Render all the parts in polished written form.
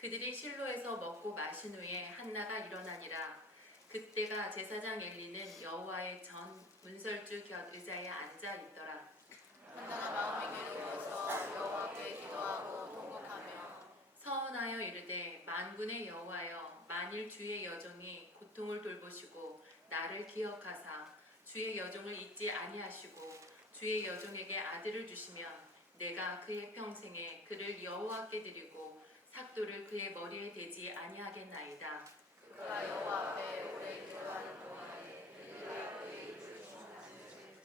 그들이 실로에서 먹고 마신 후에 한나가 일어나니라. 그때가 제사장 엘리는 여호와의 전 문설주 곁 의자에 앉아 있더라. 한나가 마음이 괴로워서 여호와께 기도하고 통곡하며 서원하여 이르되 만군의 여호와여, 만일 주의 여종이 고통을 돌보시고 나를 기억하사 주의 여종을 잊지 아니하시고 주의 여종에게 아들을 주시면 내가 그의 평생에 그를 여호와께 드리고 삭도를 그의 머리에 대지 아니하겠나이다. 그가 여호와 앞에 오래 기도하는 동안에 엘리가 그의 입을 충만하시니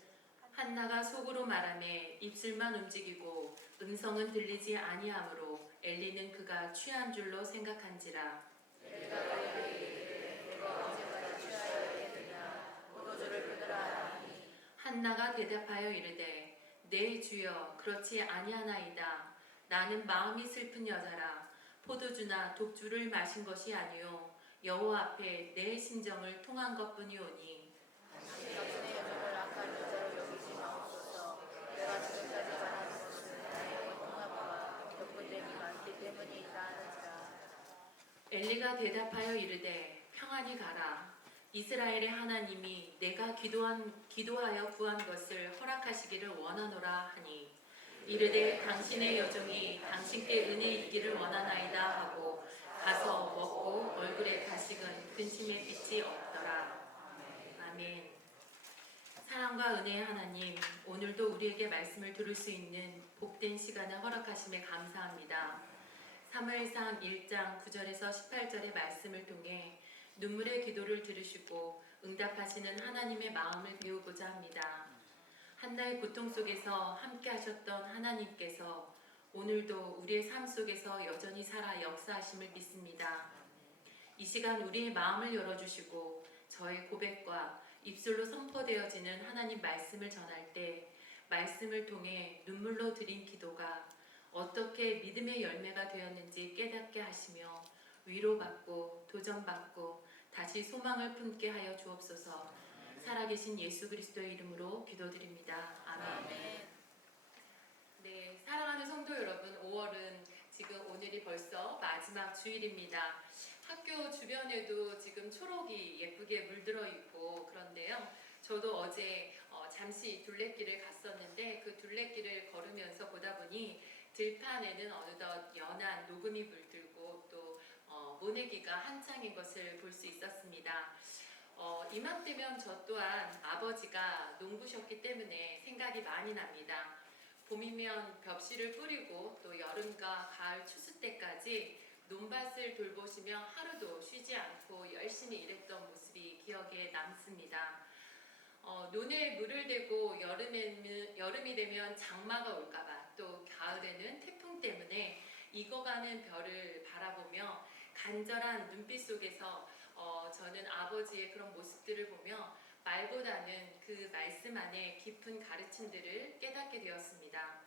한나가 속으로 말하매 입술만 움직이고 음성은 들리지 아니하므로 엘리는 그가 취한 줄로 생각한지라. 엘리가 그에게 이르되 내가 언제까지 취하여야겠느냐 포도주를 끊으라 하니 한나가 대답하여 이르되 내 주여, 그렇지 아니하나이다. 나는 마음이 슬픈 여자라. 포도주나 독주를 마신 것이 아니요 여호와 앞에 내 심정을 통한 것뿐이오니. 당신의 여정을 악한 여자로 여기지 마옵소서. 내가 지금까지 바라는 것은 나의 공감과 덕분됨이 많기 때문이다 하는지라. 엘리가 대답하여 이르되 평안히 가라. 이스라엘의 하나님이 내가 기도하여 구한 것을 허락하시기를 원하노라 하니, 이르되 당신의 여종이 당신께 은혜 있기를 원하나이다 하고 가서 먹고 얼굴에 다시금 근심의 빛이 없더라. 아멘. 사랑과 은혜의 하나님, 오늘도 우리에게 말씀을 들을 수 있는 복된 시간을 허락하심에 감사합니다. 사무엘상 1장 9절에서 18절의 말씀을 통해 눈물의 기도를 들으시고 응답하시는 하나님의 마음을 배우고자 합니다. 한나의 고통 속에서 함께 하셨던 하나님께서 오늘도 우리의 삶 속에서 여전히 살아 역사하심을 믿습니다. 이 시간 우리의 마음을 열어주시고 저의 고백과 입술로 선포되어지는 하나님 말씀을 전할 때 말씀을 통해 눈물로 드린 기도가 어떻게 믿음의 열매가 되었는지 깨닫게 하시며 위로받고 도전받고 다시 소망을 품게 하여 주옵소서. 살아계신 예수 그리스도의 이름으로 기도드립니다. 아멘. 네, 사랑하는 성도 여러분, 5월은 지금 오늘이 벌써 마지막 주일입니다. 학교 주변에도 지금 초록이 예쁘게 물들어 있고 그런데요. 저도 어제 잠시 둘레길을 갔었는데 그 둘레길을 걸으면서 보다 보니 들판에는 어느덧 연한 녹음이 물들고 또 모내기가 한창인 것을 볼 수 있었습니다. 이맘때면 저 또한 아버지가 농부셨기 때문에 생각이 많이 납니다. 봄이면 벽실을 뿌리고 또 여름과 가을 추수 때까지 논밭을 돌보시며 하루도 쉬지 않고 열심히 일했던 모습이 기억에 남습니다. 논에 물을 대고 여름이 되면 장마가 올까봐 또 가을에는 태풍 때문에 익어가는 벼를 바라보며 간절한 눈빛 속에서 저는 아버지의 그런 모습들을 보며 말보다는 그 말씀 안에 깊은 가르침들을 깨닫게 되었습니다.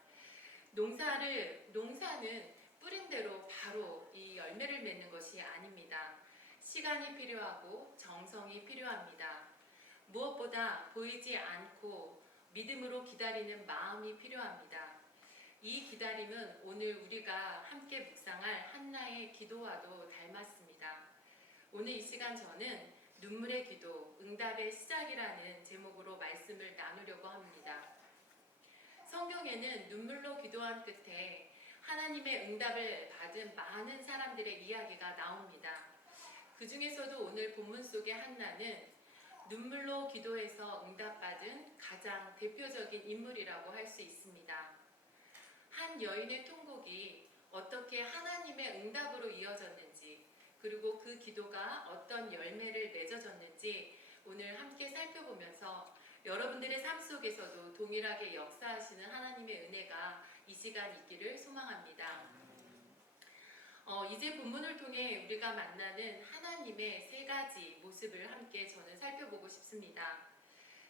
농사는 뿌린 대로 바로 이 열매를 맺는 것이 아닙니다. 시간이 필요하고 정성이 필요합니다. 무엇보다 보이지 않고 믿음으로 기다리는 마음이 필요합니다. 이 기다림은 오늘 우리가 함께 묵상할 한나의 기도와도 닮았습니다. 오늘 이 시간 저는 눈물의 기도, 응답의 시작이라는 제목으로 말씀을 나누려고 합니다. 성경에는 눈물로 기도한 끝에 하나님의 응답을 받은 많은 사람들의 이야기가 나옵니다. 그 중에서도 오늘 본문 속의 한나는 눈물로 기도해서 응답받은 가장 대표적인 인물이라고 할 수 있습니다. 한 여인의 통곡이 어떻게 하나님의 응답으로 이어졌는지, 그리고 그 기도가 어떤 열매를 맺어졌는지 오늘 함께 살펴보면서 여러분들의 삶 속에서도 동일하게 역사하시는 하나님의 은혜가 이 시간 있기를 소망합니다. 이제 본문을 통해 우리가 만나는 하나님의 세 가지 모습을 함께 저는 살펴보고 싶습니다.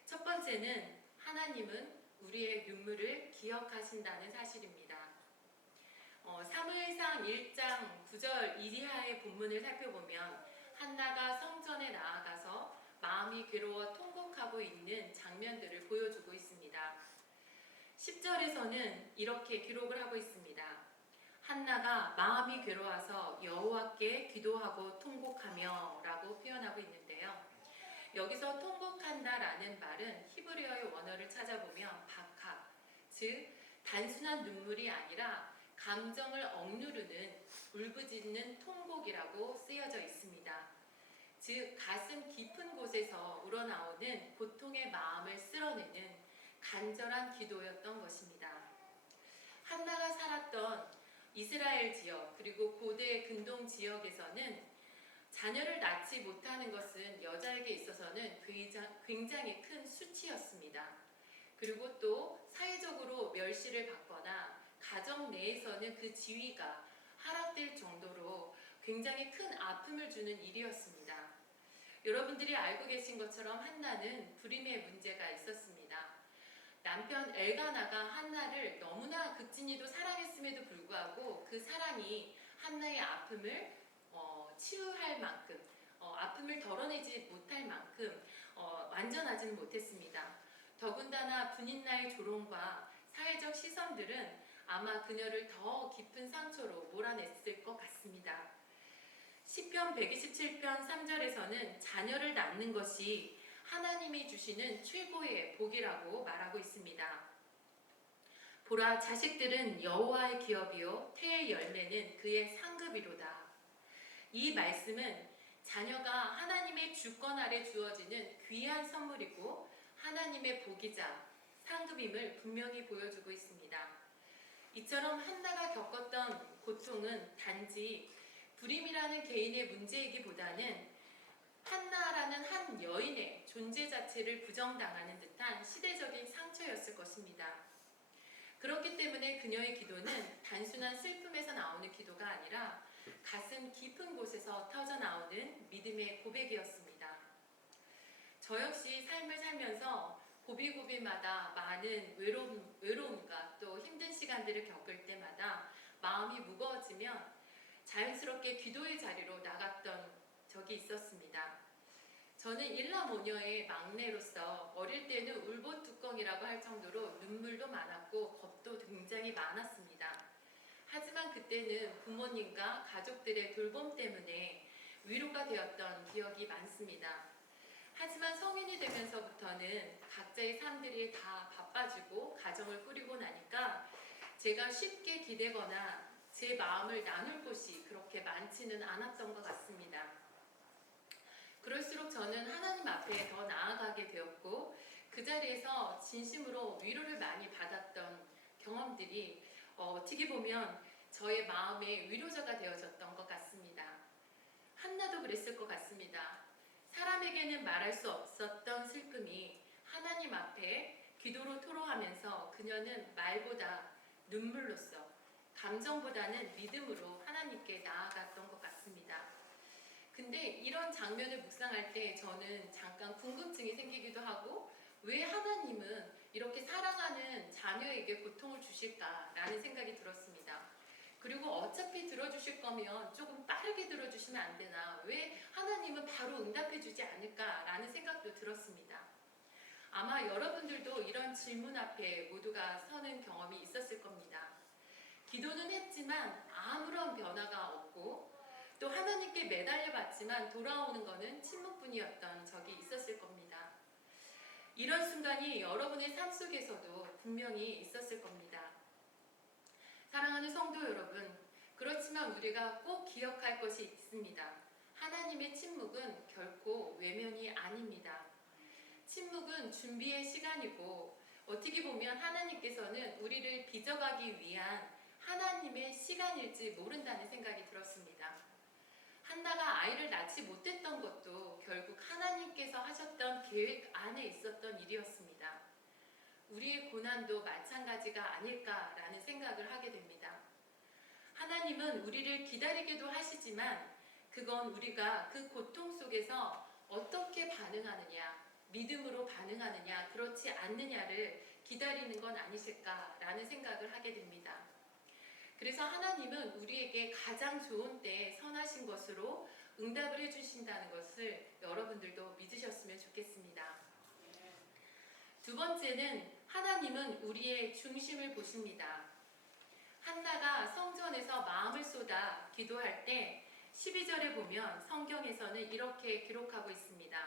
첫 번째는 하나님은 우리의 눈물을 기억하신다는 사실입니다. 사무엘상 1장 9절 이하의 본문을 살펴보면 한나가 성전에 나아가서 마음이 괴로워 통곡하고 있는 장면들을 보여주고 있습니다. 10절에서는 이렇게 기록을 하고 있습니다. 한나가 마음이 괴로워서 여호와께 기도하고 통곡하며 라고 표현하고 있는데요. 여기서 통곡한다라는 말은 히브리어의 원어를 찾아보면 바카, 즉 단순한 눈물이 아니라 감정을 억누르는 울부짖는 통곡이라고 쓰여져 있습니다. 즉 가슴 깊은 곳에서 우러나오는 고통의 마음을 쓸어내는 간절한 기도였던 것입니다. 한나가 살았던 이스라엘 지역 그리고 고대 근동 지역에서는 자녀를 낳지 못하는 것은 여자에게 있어서는 굉장히 큰 수치였습니다. 그리고 또 사회적으로 멸시를 받거나 가정 내에서는 그 지위가 하락될 정도로 굉장히 큰 아픔을 주는 일이었습니다. 여러분들이 알고 계신 것처럼 한나는 불임의 문제가 있었습니다. 남편 엘가나가 한나를 너무나 극진히도 사랑했음에도 불구하고 그 사랑이 한나의 아픔을 치유할 만큼 아픔을 덜어내지 못할 만큼 완전하지는 못했습니다. 더군다나 분인나의 조롱과 사회적 시선들은 아마 그녀를 더 깊은 상처로 몰아냈을 것 같습니다. 시편 127편 3절에서는 자녀를 낳는 것이 하나님이 주시는 최고의 복이라고 말하고 있습니다. 보라, 자식들은 여호와의 기업이요 태의 열매는 그의 상급이로다. 이 말씀은 자녀가 하나님의 주권 아래 주어지는 귀한 선물이고 하나님의 복이자 상급임을 분명히 보여주고 있습니다. 이처럼 한나가 겪었던 고통은 단지 불임이라는 개인의 문제이기보다는 한나라는 한 여인의 존재 자체를 부정당하는 듯한 시대적인 상처였을 것입니다. 그렇기 때문에 그녀의 기도는 단순한 슬픔에서 나오는 기도가 아니라 가슴 깊은 곳에서 터져나오는 믿음의 고백이었습니다. 저 역시 삶을 살면서 고비고비마다 많은 외로움과 또 힘든 시간들을 겪을 때마다 마음이 무거워지면 자연스럽게 기도의 자리로 나갔던 적이 있었습니다. 저는 일남오녀의 막내로서 어릴 때는 울보뚜껑이라고 할 정도로 눈물도 많았고 겁도 굉장히 많았습니다. 하지만 그때는 부모님과 가족들의 돌봄 때문에 위로가 되었던 기억이 많습니다. 하지만 성인이 되면서부터는 각자의 삶들이 다 바빠지고 가정을 꾸리고 나니까 제가 쉽게 기대거나 제 마음을 나눌 곳이 그렇게 많지는 않았던 것 같습니다. 그럴수록 저는 하나님 앞에 더 나아가게 되었고 그 자리에서 진심으로 위로를 많이 받았던 경험들이 어떻게 보면 저의 마음의 위로자가 되어졌던 것 같습니다. 한나도 그랬을 것 같습니다. 사람에게는 말할 수 없었던 슬픔이 하나님 앞에 기도로 토로하면서 그녀는 말보다 눈물로써 감정보다는 믿음으로 하나님께 나아갔던 것 같습니다. 근데 이런 장면을 묵상할 때 저는 잠깐 궁금증이 생기기도 하고 왜 하나님은 이렇게 사랑하는 자녀에게 고통을 주실까라는 생각이 들었습니다. 그리고 어차피 들어주실 거면 조금 빠르게 들어주시면 안 되나, 왜 하나님은 바로 응답해 주지 않을까라는 생각도 들었습니다. 아마 여러분들도 이런 질문 앞에 모두가 서는 경험이 있었을 겁니다. 기도는 했지만 아무런 변화가 없고 또 하나님께 매달려 봤지만 돌아오는 것은 침묵뿐이었던 적이 있었을 겁니다. 이런 순간이 여러분의 삶 속에서도 분명히 있었을 겁니다. 사랑하는 성도 여러분, 그렇지만 우리가 꼭 기억할 것이 있습니다. 하나님의 침묵은 결코 외면이 아닙니다. 침묵은 준비의 시간이고 어떻게 보면 하나님께서는 우리를 빚어가기 위한 하나님의 시간일지 모른다는 생각이 들었습니다. 한나가 아이를 낳지 못했던 것도 결국 하나님께서 하셨던 계획 안에 있었던 일이었습니다. 우리의 고난도 마찬가지가 아닐까라는 생각을 하게 됩니다. 하나님은 우리를 기다리기도 하시지만 그건 우리가 그 고통 속에서 어떻게 반응하느냐, 믿음으로 반응하느냐, 그렇지 않느냐를 기다리는 건 아니실까라는 생각을 하게 됩니다. 그래서 하나님은 우리에게 가장 좋은 때에 선하신 것으로 응답을 해주신다는 것을 여러분들도 믿으셨으면 좋겠습니다. 두 번째는 하나님은 우리의 중심을 보십니다. 한나가 한나가 성전에서 마음을 쏟아 기도할 때 12절에 보면 성경에서는 이렇게 기록하고 있습니다.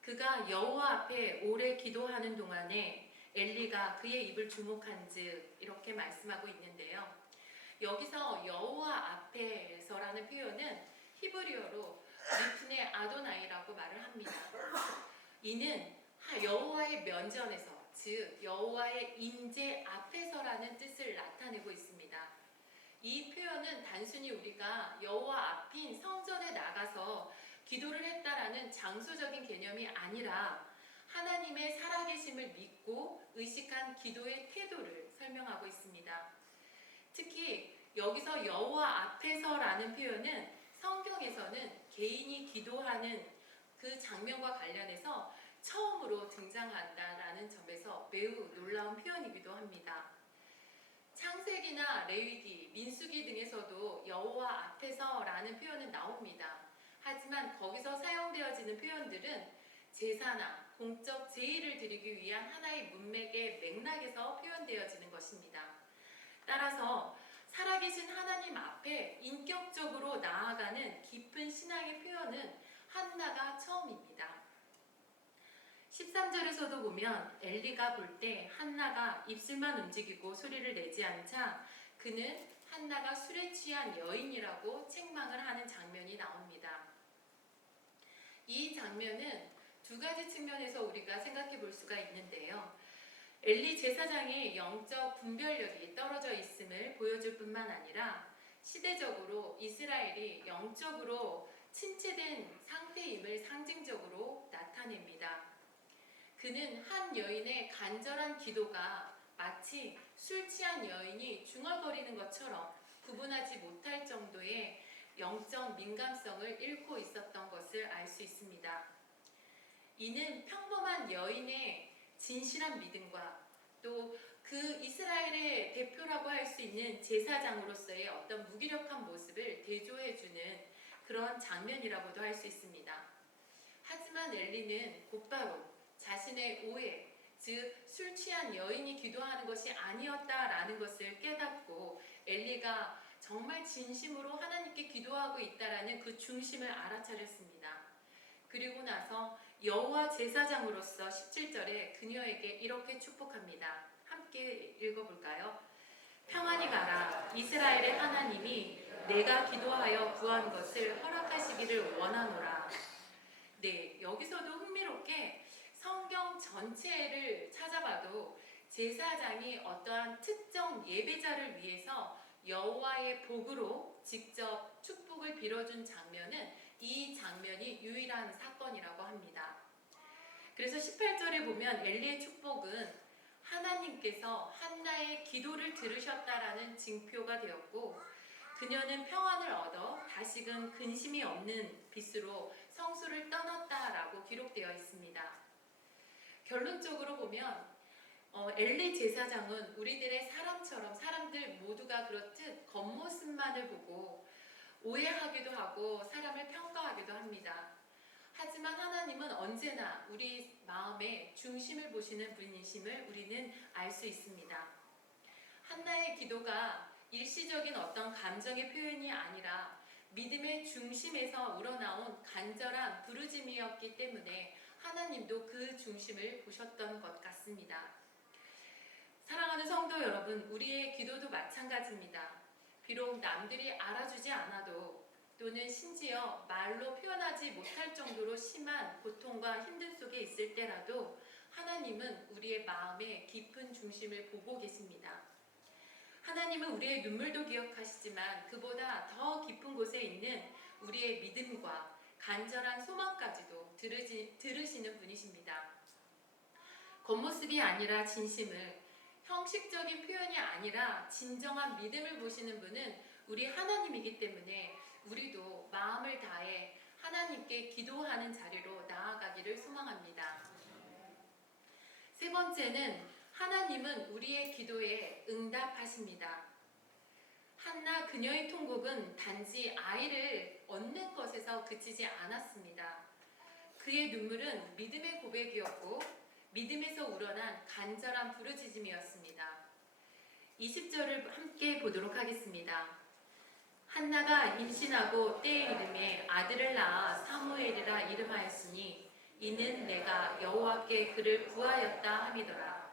그가 여호와 앞에 오래 기도하는 동안에 엘리가 그의 입을 주목한즉 이렇게 말씀하고 있는데요. 여기서 여호와 앞에서라는 표현은 히브리어로 리프네 아도나이라고 말을 합니다. 이는 여호와의 면전에서, 즉 여호와의 임재 앞에서라는 뜻을 나타내고 있습니다. 이 표현은 단순히 우리가 여호와 앞인 성전에 나가서 기도를 했다라는 장소적인 개념이 아니라 하나님의 살아계심을 믿고 의식한 기도의 태도를 설명하고 있습니다. 특히 여기서 여호와 앞에서라는 표현은 성경에서는 개인이 기도하는 그 장면과 관련해서 처음으로 등장한다라는 점에서 매우 놀라운 표현이기도 합니다. 창세기나 레위기, 민수기 등에서도 여호와 앞에서라는 표현은 나옵니다. 하지만 거기서 사용되어지는 표현들은 제사나 공적 제의를 드리기 위한 하나의 문맥의 맥락에서 표현되어지는 것입니다. 따라서 살아계신 하나님 앞에 인격적으로 나아가는 깊은 신앙의 표현은 한나가 처음입니다. 13절에서도 보면 엘리가 볼 때 한나가 입술만 움직이고 소리를 내지 않자 그는 한나가 술에 취한 여인이라고 책망을 하는 장면이 나옵니다. 이 장면은 두 가지 측면에서 우리가 생각해 볼 수가 있는데요. 엘리 제사장의 영적 분별력이 떨어져 있음을 보여줄 뿐만 아니라 시대적으로 이스라엘이 영적으로 침체된 상태임을 상징적으로 나타냅니다. 그는 한 여인의 간절한 기도가 마치 술 취한 여인이 중얼거리는 것처럼 구분하지 못할 정도의 영적 민감성을 잃고 있었던 것을 알 수 있습니다. 이는 평범한 여인의 진실한 믿음과 또 그 이스라엘의 대표라고 할 수 있는 제사장으로서의 어떤 무기력한 모습을 대조해주는 그런 장면이라고도 할 수 있습니다. 하지만 엘리는 곧바로 자신의 오해, 즉 술 취한 여인이 기도하는 것이 아니었다라는 것을 깨닫고 엘리가 정말 진심으로 하나님께 기도하고 있다라는 그 중심을 알아차렸습니다. 그리고 나서 여호와 제사장으로서 17절에 그녀에게 이렇게 축복합니다. 함께 읽어볼까요? 평안히 가라. 이스라엘의 하나님이 내가 기도하여 구한 것을 허락하시기를 원하노라. 네, 여기서도 흥미롭게 성경 전체를 찾아봐도 제사장이 어떠한 특정 예배자를 위해서 여호와의 복으로 직접 축복을 빌어준 장면은 이 장면이 유일한 사건이라고 합니다. 그래서 18절에 보면 엘리의 축복은 하나님께서 한나의 기도를 들으셨다라는 징표가 되었고 그녀는 평안을 얻어 다시금 근심이 없는 빛으로 성소를 떠났다라고 기록되어 있습니다. 결론적으로 보면 엘리 제사장은 우리들의 사람처럼 사람들 모두가 그렇듯 겉모습만을 보고 오해하기도 하고 사람을 평가하기도 합니다. 하지만 하나님은 언제나 우리 마음의 중심을 보시는 분이심을 우리는 알 수 있습니다. 한나의 기도가 일시적인 어떤 감정의 표현이 아니라 믿음의 중심에서 우러나온 간절한 부르짐이었기 때문에 하나님도 그 중심을 보셨던 것 같습니다. 사랑하는 성도 여러분, 우리의 기도도 마찬가지입니다. 비록 남들이 알아주지 않아도 또는 심지어 말로 표현하지 못할 정도로 심한 고통과 힘듦 속에 있을 때라도 하나님은 우리의 마음의 깊은 중심을 보고 계십니다. 하나님은 우리의 눈물도 기억하시지만 그보다 더 깊은 곳에 있는 우리의 믿음과 간절한 소망까지도 들으시는 분이십니다. 겉모습이 아니라 진심을, 형식적인 표현이 아니라 진정한 믿음을 보시는 분은 우리 하나님이기 때문에 우리도 마음을 다해 하나님께 기도하는 자리로 나아가기를 소망합니다. 세 번째는 하나님은 우리의 기도에 응답하십니다. 한나 그녀의 통곡은 단지 아이를 얻는 것에서 그치지 않았습니다. 그의 눈물은 믿음의 고백이었고 믿음에서 우러난 간절한 부르짖음이었습니다. 20절을 함께 보도록 하겠습니다. 한나가 임신하고 때에 이름에 아들을 낳아 사무엘이라 이름하였으니 이는 내가 여호와께 그를 구하였다 함이더라.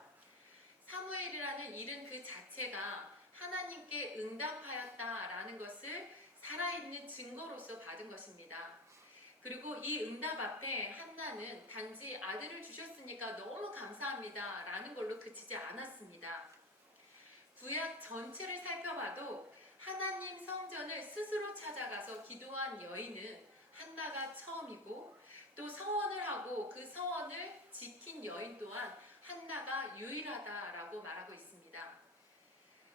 사무엘이라는 이름 그 자체가 하나님께 응답하였다라는 것을 살아있는 증거로서 받은 것입니다. 그리고 이 응답 앞에 한나는 단지 아들을 주셨으니까 너무 감사합니다 라는 걸로 그치지 않았습니다. 구약 전체를 살펴봐도 하나님 성전을 스스로 찾아가서 기도한 여인은 한나가 처음이고, 또 서원을 하고 그 서원을 지킨 여인 또한 한나가 유일하다라고 말하고 있습니다.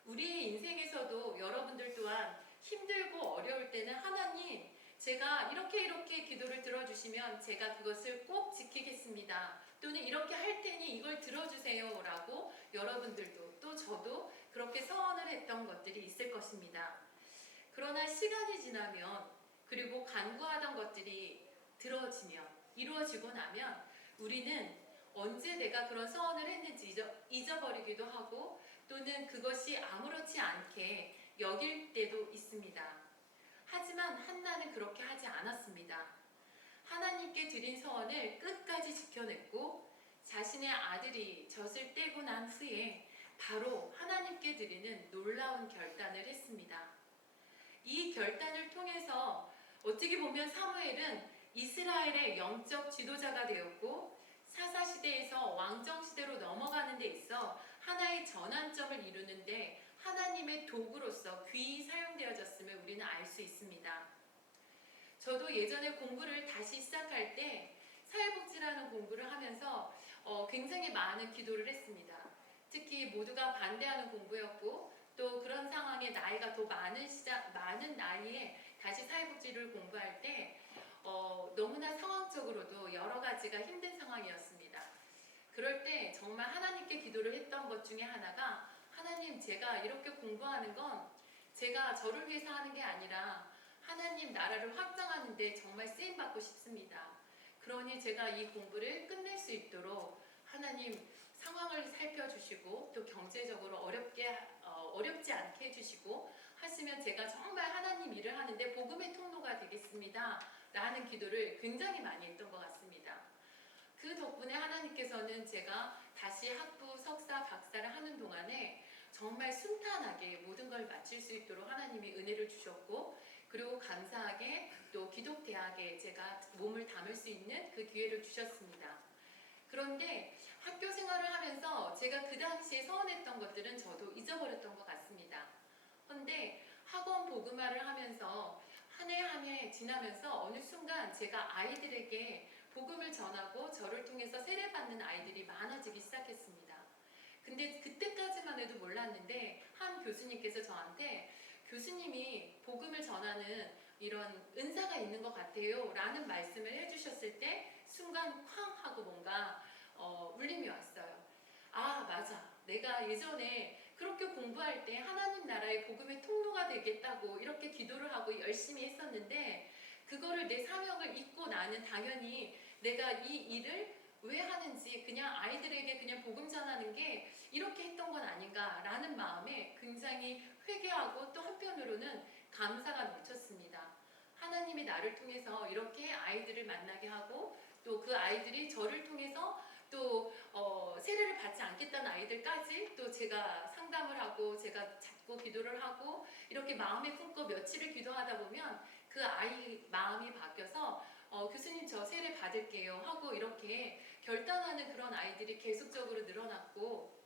우리의 인생에서도 여러분들 또한 힘들고 어려울 때는 하나님, 제가 이렇게 기도를 들어주시면 제가 그것을 꼭 지키겠습니다. 또는 이렇게 할 테니 이걸 들어주세요 라고 여러분들도 또 저도 그렇게 서원을 했던 것들이 있을 것입니다. 그러나 시간이 지나면, 그리고 간구하던 것들이 들어지면, 이루어지고 나면 우리는 언제 내가 그런 서원을 했는지 잊어버리기도 하고, 또는 그것이 아무렇지 않게 여길 때도 있습니다. 하지만 한나는 그렇게 하지 않았습니다. 하나님께 드린 서원을 끝까지 지켜냈고, 자신의 아들이 젖을 떼고 난 후에 바로 하나님께 드리는 놀라운 결단을 했습니다. 이 결단을 통해서 어떻게 보면 사무엘은 이스라엘의 영적 지도자가 되었고, 사사시대에서 왕정시대로 넘어가는 데 있어 하나의 전환점을 이루는데 하나님의 도구로서 귀히 사용되어졌음을 우리는 알 수 있습니다. 저도 예전에 공부를 다시 시작할 때 사회복지라는 공부를 하면서 굉장히 많은 기도를 했습니다. 특히 모두가 반대하는 공부였고, 또 그런 상황에 나이가 더 많은 나이에 다시 사회복지를 공부할 때 너무나 상황적으로도 여러 가지가 힘든 상황이었습니다. 그럴 때 정말 하나님께 기도를 했던 것 중에 하나가, 하나님, 제가 이렇게 공부하는 건 제가 저를 위해서 하는 게 아니라 하나님 나라를 확장하는데 정말 쓰임받고 싶습니다. 그러니 제가 이 공부를 끝낼 수 있도록 하나님 상황을 살펴주시고, 또 경제적으로 어렵지 않게 해주시고 하시면 제가 정말 하나님 일을 하는데 복음의 통로가 되겠습니다 라는 기도를 굉장히 많이 했던 것 같습니다. 그 덕분에 하나님께서는 제가 다시 학부, 석사, 박사를 하는 동안에 정말 순탄하게 모든 걸 마칠 수 있도록 하나님이 은혜를 주셨고, 그리고 감사하게 또 기독대학에 제가 몸을 담을 수 있는 그 기회를 주셨습니다. 그런데 학교 생활을 하면서 제가 그 당시에 서원했던 것들은 저도 잊어버렸던 것 같습니다. 그런데 학원 복음화를 하면서 한 해 한 해 지나면서 어느 순간 제가 아이들에게 복음을 전하고 저를 통해서 세례받는 아이들이 많아지기 시작했습니다. 근데 그때까지만 해도 몰랐는데 한 교수님께서 저한테, 교수님이 복음을 전하는 이런 은사가 있는 것 같아요 라는 말씀을 해주셨을 때 순간 쾅 하고 뭔가 울림이 왔어요. 아, 맞아, 내가 예전에 그렇게 공부할 때 하나님 나라의 복음의 통로가 되겠다고 이렇게 기도를 하고 열심히 했었는데, 그거를 내 사명을 잊고 나는 당연히 내가 이 일을 왜 하는지, 그냥 아이들에게 그냥 복음 전하는 게 이렇게 했던 건 아닌가라는 마음에 굉장히 회개하고, 또 한편으로는 감사가 넘쳤습니다. 하나님이 나를 통해서 이렇게 아이들을 만나게 하고, 또 그 아이들이 저를 통해서 또 세례를 받지 않겠다는 아이들까지 또 제가 상담을 하고, 제가 잡고 기도를 하고, 이렇게 마음에 품고 며칠을 기도하다 보면 그 아이 마음이 바뀌어서 교수님, 저 세례 받을게요 하고 이렇게 결단하는 그런 아이들이 계속적으로 늘어났고,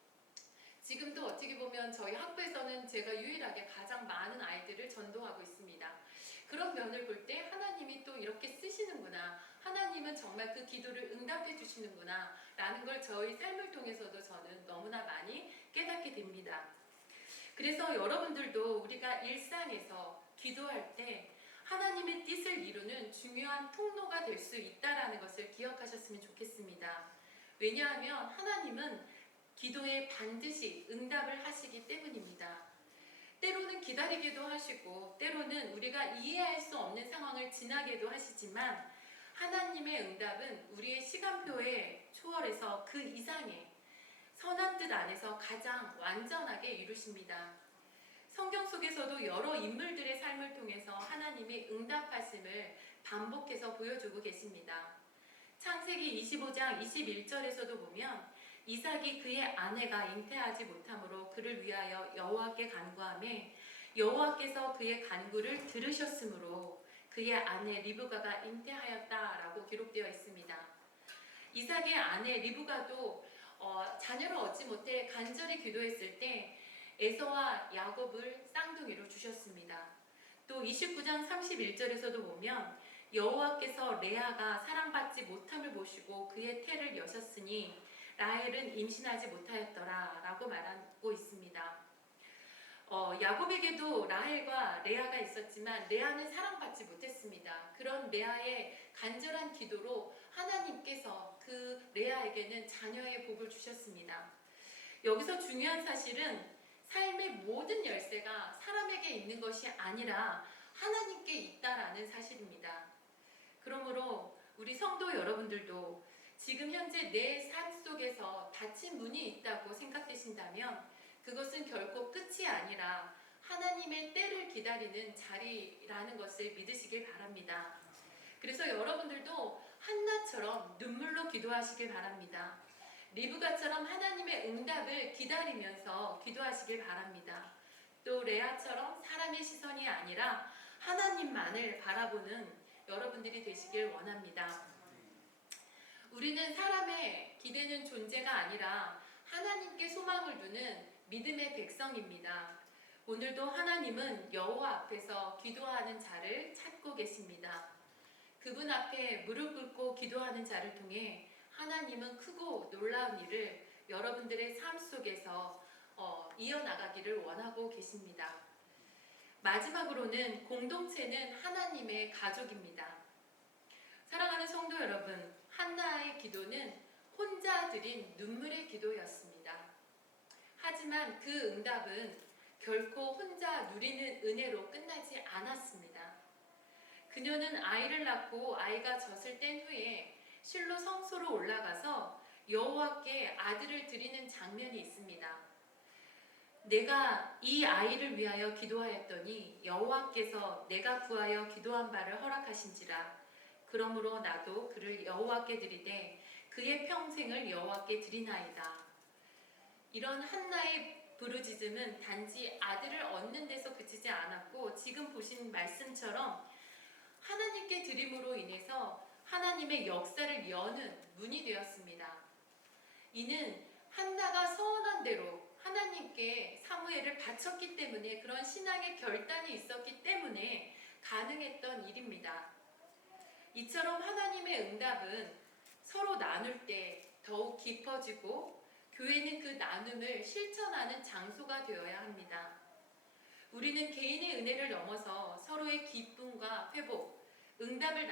지금도 어떻게 보면 저희 학부에서는 제가 유일하게 가장 많은 아이들을 전도하고 있습니다. 그런 면을 볼 때 하나님이 또 이렇게 쓰시는구나, 하나님은 정말 그 기도를 응답해 주시는구나 라는 걸 저희 삶을 통해서도 저는 너무나 많이 깨닫게 됩니다. 그래서 여러분들도 우리가 일상에서 기도할 때 하나님의 뜻을 이루는 중요한 통로가 될 수 있다는 것을 기억하셨으면 좋겠습니다. 왜냐하면 하나님은 기도에 반드시 응답을 하시기 때문입니다. 때로는 기다리기도 하시고, 때로는 우리가 이해할 수 없는 상황을 지나게도 하시지만, 하나님의 응답은 우리의 시간표에 초월해서 그 이상의 선한 뜻 안에서 가장 완전하게 이루십니다. 성경 속에서도 여러 인물들의 삶을 통해서 하나님이 응답하심을 반복해서 보여주고 계십니다. 창세기 25장 21절에서도 보면 이삭이 그의 아내가 잉태하지 못함으로 그를 위하여 여호와께 간구하매 여호와께서 그의 간구를 들으셨으므로 그의 아내 리브가가 잉태하였다라고 기록되어 있습니다. 이삭의 아내 리브가도 자녀를 얻지 못해 간절히 기도했을 때 에서와 야곱을 쌍둥이로 주셨습니다. 또 29장 31절에서도 보면 여호와께서 레아가 사랑받지 못함을 보시고 그의 태를 여셨으니 라헬은 임신하지 못하였더라 라고 말하고 있습니다. 야곱에게도 라헬과 레아가 있었지만 레아는 사랑받지 못했습니다. 그런 레아의 간절한 기도로 하나님께서 그 레아에게는 자녀의 복을 주셨습니다. 여기서 중요한 사실은 삶의 모든 열쇠가 사람에게 있는 것이 아니라 하나님께 있다라는 사실입니다. 그러므로 우리 성도 여러분들도 지금 현재 내 삶 속에서 닫힌 문이 있다고 생각되신다면 그것은 결코 끝이 아니라 하나님의 때를 기다리는 자리라는 것을 믿으시길 바랍니다. 그래서 여러분들도 한나처럼 눈물로 기도하시길 바랍니다. 리브가처럼 하나님의 응답을 기다리면서 기도하시길 바랍니다. 또 레아처럼 사람의 시선이 아니라 하나님만을 바라보는 여러분들이 되시길 원합니다. 우리는 사람의 기대는 존재가 아니라 하나님께 소망을 두는 믿음의 백성입니다. 오늘도 하나님은 여호와 앞에서 기도하는 자를 찾고 계십니다. 그분 앞에 무릎 꿇고 기도하는 자를 통해 하나님은 크고 놀라운 일을 여러분들의 삶 속에서 이어나가기를 원하고 계십니다. 마지막으로는 공동체는 하나님의 가족입니다. 사랑하는 성도 여러분, 한나의 기도는 혼자 드린 눈물의 기도였습니다. 하지만 그 응답은 결코 혼자 누리는 은혜로 끝나지 않았습니다. 그녀는 아이를 낳고 아이가 젖을 뗀 후에 실로 성소로 올라가서 여호와께 아들을 드리는 장면이 있습니다. 내가 이 아이를 위하여 기도하였더니 여호와께서 내가 구하여 기도한 바를 허락하신지라. 그러므로 나도 그를 여호와께 드리되 그의 평생을 여호와께 드리나이다. 이런 한나의 부르짖음은 단지 아들을 얻는 데서 그치지 않았고 지금 보신 말씀처럼 하나님께 드림으로 인해서 하나님의 역사를 여는 문이 되었습니다. 이는 한나가 서원한 대로 하나님께 사무엘을 바쳤기 때문에 그런 신앙의 결단이 있었기 때문에 가능했던 일입니다. 이처럼 하나님의 응답은 서로 나눌 때 더욱 깊어지고 교회는 그 나눔을 실천하는 장소가 되어야 합니다. 우리는 개인의 은혜를 넘어서 서로의 기쁨과 회복, 응답을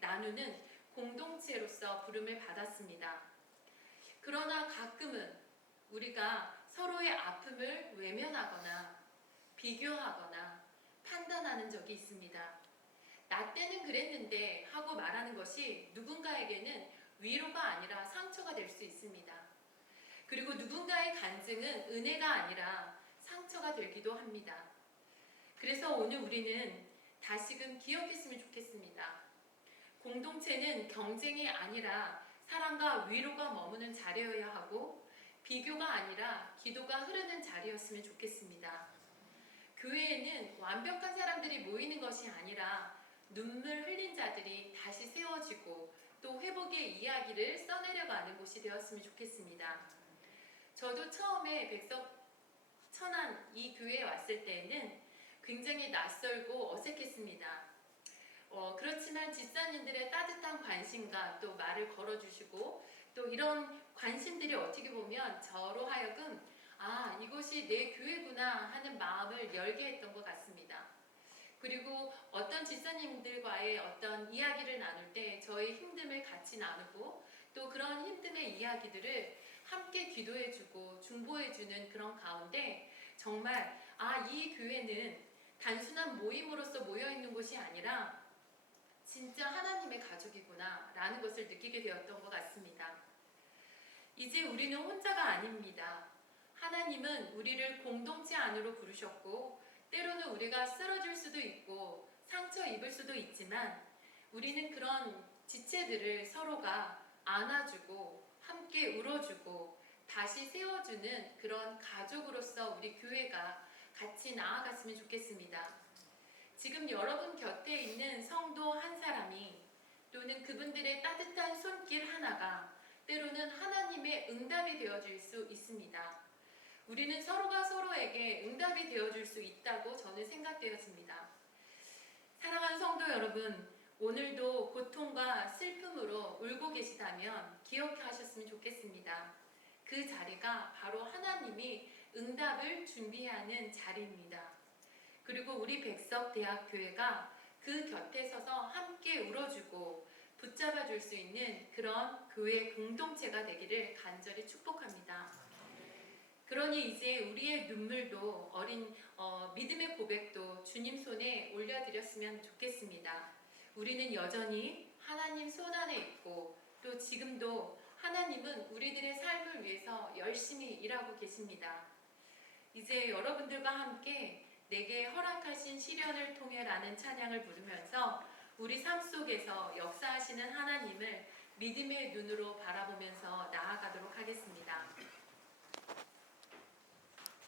나누는 공동체로서 부름을 받았습니다. 그러나 가끔은 우리가 서로의 아픔을 외면하거나 비교하거나 판단하는 적이 있습니다. 나 때는 그랬는데 하고 말하는 것이 누군가에게는 위로가 아니라 상처가 될 수 있습니다. 그리고 누군가의 간증은 은혜가 아니라 상처가 되기도 합니다. 그래서 오늘 우리는 다시금 기억했으면 좋겠습니다. 공동체는 경쟁이 아니라 사랑과 위로가 머무는 자리여야 하고 비교가 아니라 기도가 흐르는 자리였으면 좋겠습니다. 교회에는 완벽한 사람들이 모이는 것이 아니라 눈물 흘린 자들이 다시 세워지고 또 회복의 이야기를 써내려가는 곳이 되었으면 좋겠습니다. 저도 처음에 백석 천안 이 교회에 왔을 때는 굉장히 낯설고 어색했습니다. 그렇지만 집사님들의 따뜻한 관심과 또 말을 걸어주시고 또 이런 관심들이 어떻게 보면 저로 하여금 이곳이 내 교회구나 하는 마음을 열게 했던 것 같습니다. 그리고 어떤 집사님들과의 어떤 이야기를 나눌 때 저의 힘듦을 같이 나누고 또 그런 힘듦의 이야기들을 함께 기도해주고 중보해주는 그런 가운데 정말 이 교회는 단순한 모임으로서 모여있는 곳이 아니라 진짜 하나님의 가족이구나 라는 것을 느끼게 되었던 것 같습니다. 이제 우리는 혼자가 아닙니다. 하나님은 우리를 공동체 안으로 부르셨고 때로는 우리가 쓰러질 수도 있고 상처 입을 수도 있지만 우리는 그런 지체들을 서로가 안아주고 함께 울어주고 다시 세워주는 그런 가족으로서 우리 교회가 같이 나아갔으면 좋겠습니다. 지금 여러분 곁에 있는 성도 한 사람이 또는 그분들의 따뜻한 손길 하나가 때로는 하나님의 응답이 되어줄 수 있습니다. 우리는 서로가 서로에게 응답이 되어줄 수 있다고 저는 생각되어집니다. 사랑하는 성도 여러분, 오늘도 고통과 슬픔으로 울고 계시다면 기억하셨으면 좋겠습니다. 그 자리가 바로 하나님이 응답을 준비하는 자리입니다. 그리고 우리 백석대학교회가 그 곁에 서서 함께 울어주고 붙잡아 줄 수 있는 그런 교회 공동체가 되기를 간절히 축복합니다. 그러니 이제 우리의 눈물도 어린 믿음의 고백도 주님 손에 올려드렸으면 좋겠습니다. 우리는 여전히 하나님 손 안에 있고 또 지금도 하나님은 우리들의 삶을 위해서 열심히 일하고 계십니다. 이제 여러분들과 함께 내게 허락하신 시련을 통해 라는 찬양을 부르면서 우리 삶 속에서 역사하시는 하나님을 믿음의 눈으로 바라보면서 나아가도록 하겠습니다.